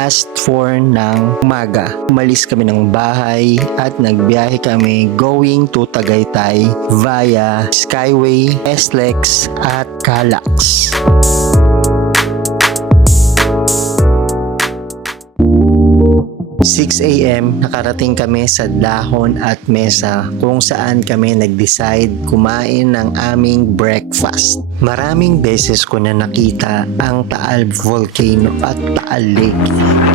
past 4 ng umaga. Umalis kami ng bahay at nagbiyahe kami going to Tagaytay via Skyway, SLEX at Calax. ...6 AM nakarating kami sa Dahon at Mesa kung saan kami nag-decide kumain ng aming breakfast. Maraming beses ko na nakita ang Taal Volcano at Taal Lake,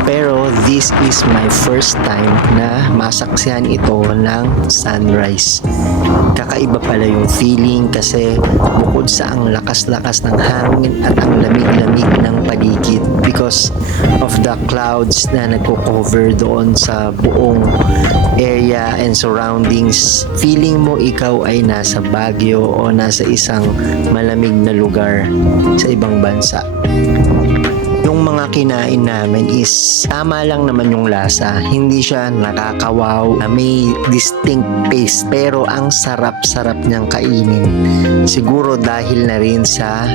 pero this is my first time na masaksihan ito ng sunrise. Kakaiba pala yung feeling kasi bukod sa ang lakas-lakas ng hangin at ang lamig-lamig ng paligid because of the clouds na nagko-cover doon sa buong area and surroundings, feeling mo ikaw ay nasa Baguio o nasa isang malamig na lugar sa ibang bansa. Yung mga kinain namin is tama lang naman yung lasa, hindi siya nakakawaw, may distinct taste, pero ang sarap-sarap niyang kainin. Siguro dahil na rin sa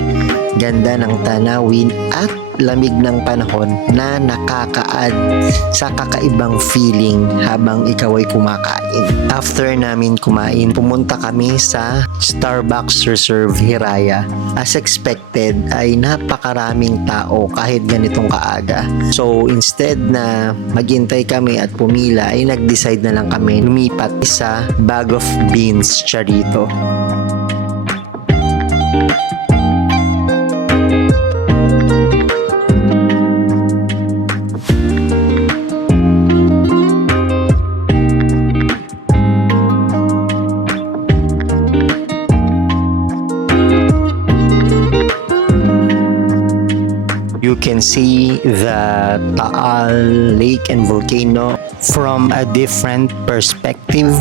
ganda ng tanawin at lamig ng panahon na nakaka-add sa kakaibang feeling habang ikaw ay kumakain. After namin kumain, pumunta kami sa Starbucks Reserve Hiraya. As expected ay napakaraming tao kahit ganitong kaaga. So instead na maghintay kami at pumila ay nag-decide na lang kami lumipat sa Bag of Beans Charito. You can see the Taal Lake and volcano from a different perspective.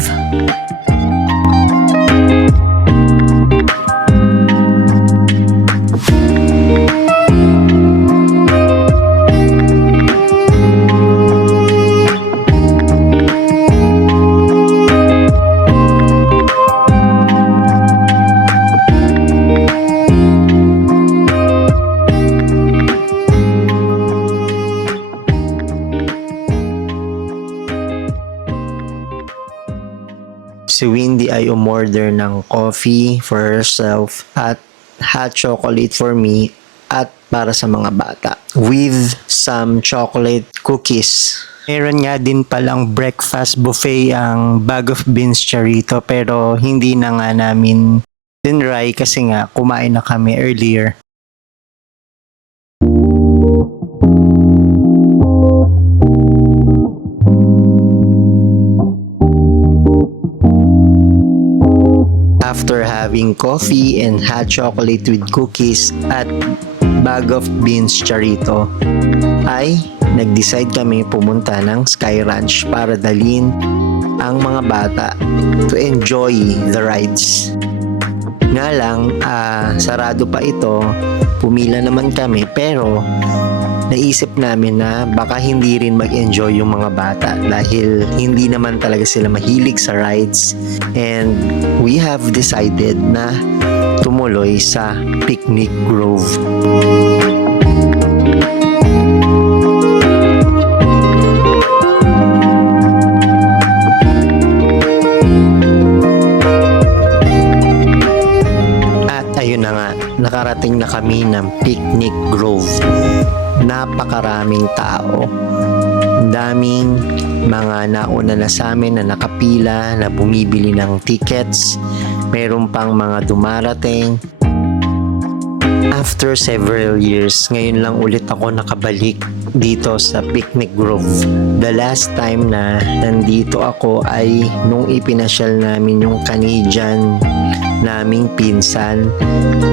Si Windy ay umorder ng coffee for herself at hot chocolate for me at para sa mga bata with some chocolate cookies. Meron nga din palang breakfast buffet ang Bag of Beans Charito pero hindi na nga namin tinry kasi nga kumain na kami earlier. After having coffee and hot chocolate with cookies at Bag of Beans Charito, ay nag-decide kami pumunta ng Sky Ranch para dalhin ang mga bata to enjoy the rides. Nga lang, sarado pa ito, pumila naman kami pero naisip namin na baka hindi rin mag-enjoy yung mga bata dahil hindi naman talaga sila mahilig sa rides, and we have decided na tumuloy sa Picnic Grove. At ayun na nga, nakarating na kami ng Picnic Grove. Napakaraming tao. Daming mga nauna na sa amin na nakapila na bumibili ng tickets. Meron pang mga dumarating. After several years, ngayon lang ulit ako nakabalik dito sa Picnic Grove. The last time na nandito ako ay nung ipinasyal namin yung Canadian naming pinsan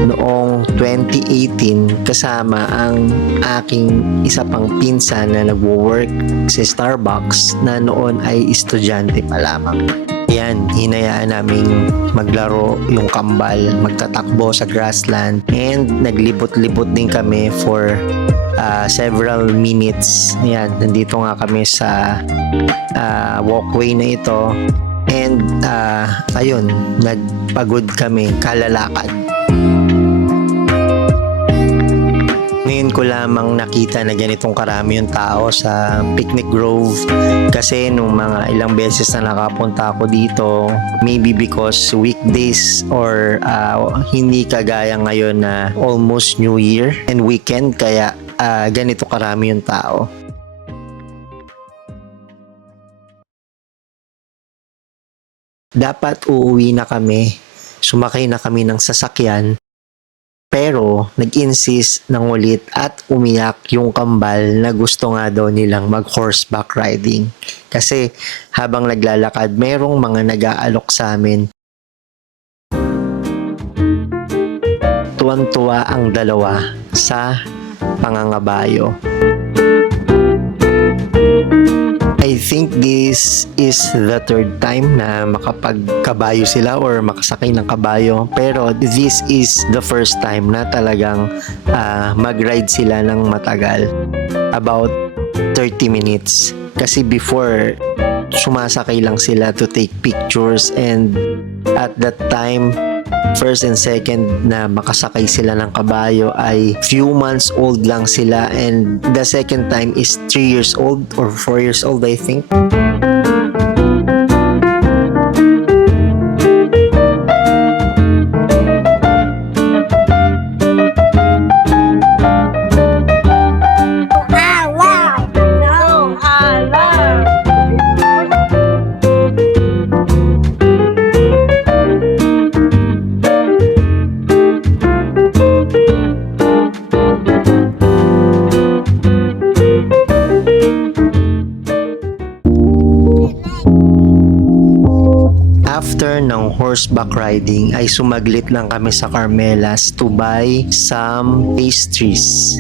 noong 2018 kasama ang aking isa pang pinsan na nagwo-work sa Starbucks na noon ay estudyante pa lamang. Yan, hinayaan naming maglaro yung kambal, magtatakbo sa grassland, and naglibot-libot din kami for several minutes. Yan, nandito nga kami sa walkway na ito. And ayun, nagpagod kami, kalalakad. Ngayon ko lamang nakita na ganitong karami yung tao sa Picnic Grove kasi nung mga ilang beses na nakapunta ako dito, maybe because weekdays or hindi kagaya ngayon na almost New Year and weekend kaya ganito karami yung tao. Dapat uuwi na kami, sumakay na kami ng sasakyan. Pero nag-insist ng ulit at umiyak yung kambal na gusto nga daw nilang mag-horseback riding. Kasi habang naglalakad, merong mga nag-aalok sa amin. Tuwan-tuwa ang dalawa sa pangangabayo. I think this is the third time na makapagkabayo sila or makasakay ng kabayo. Pero this is the first time na talagang mag-ride sila ng matagal. About 30 minutes. Kasi before, sumasakay lang sila to take pictures and at that time, first and second na makasakay sila ng kabayo ay few months old lang sila and the second time is 3 years old or 4 years old I think. After ng horseback riding ay sumaglit lang kami sa Carmelas to buy some pastries.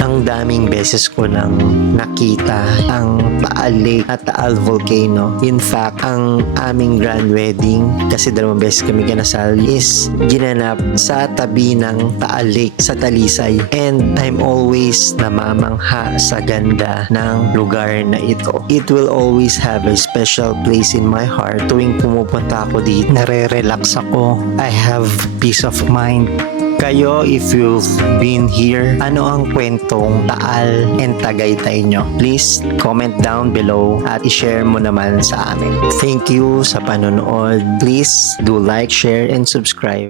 Ang daming beses ko nang nakita ang Taal Lake at Taal Volcano. In fact, ang aming grand wedding, kasi 2 beses kami kinasal, is ginanap sa tabi ng Taal Lake sa Talisay. And I'm always namamangha sa ganda ng lugar na ito. It will always have a special place in my heart. Tuwing pumupunta ako dito, nare-relax ako. I have peace of mind. Kayo, if you've been here, ano ang kwentong Taal and Tagaytay nyo? Please comment down below at i-share mo naman sa amin. Thank you sa panonood. Please do like, share, and subscribe.